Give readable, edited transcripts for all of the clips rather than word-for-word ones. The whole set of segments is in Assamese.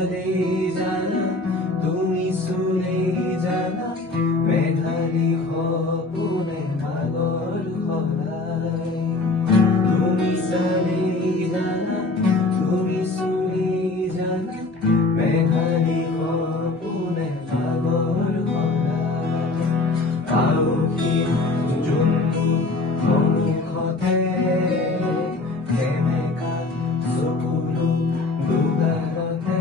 চালেই জানা তুমি চুলেই জানা মেঘালী সপোনে মাগৰ সলাই তুমি চালেই জানা তুমি চুলেই জানা মেঘালী সপোনে মাগৰ সলাই আউসী যোনটো সন্মুখতে সেমেকা চকুলো দুগাৰতে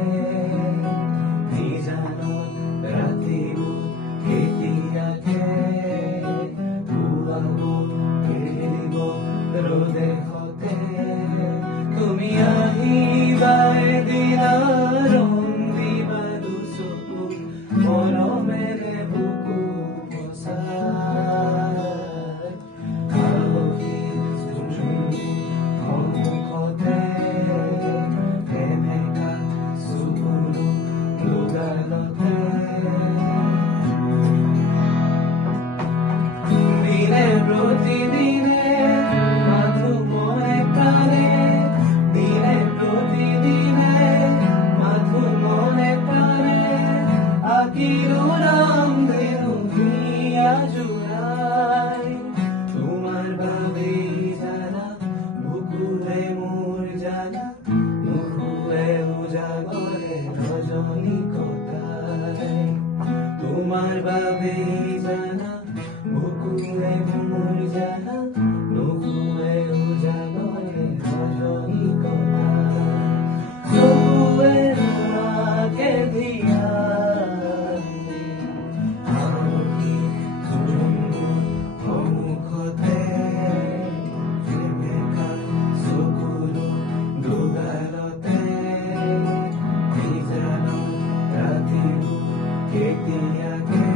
নিজানত ৰাতিও কেতিয়াকে পুৱাব এৰিব ৰদেশতে তুমি আহিবা এদিনা ৰং দিবা দুচকু মৰমেৰে বুকু বচাই আলহী সন্মুখতে সেমেকা চকুলো দুগাৰতে দিনে প্ৰতিদিনে মাথো মই প্ৰাণে দিনে প্ৰতিদিনে মাথো মই প্ৰাণে আঁকিলো নাম ধেনু হিয়া জোৰাই তোমাৰ বাবেই জানা বুকুৰে মোৰ জানা নুশুৱে উজাগৰে ৰজনী কটাই তোমাৰ বাবেই জানা বুকুৰে মোৰ জানা নুশুৱে উজাগৰে ৰজনী কটাই চকুৱে নোৱাকে ধিয়াই আৰতি যোনটো সন্মুখতে সেমেকা চকুলো দুগাৰতে নিজানত ৰাতিও কেতিয়াকে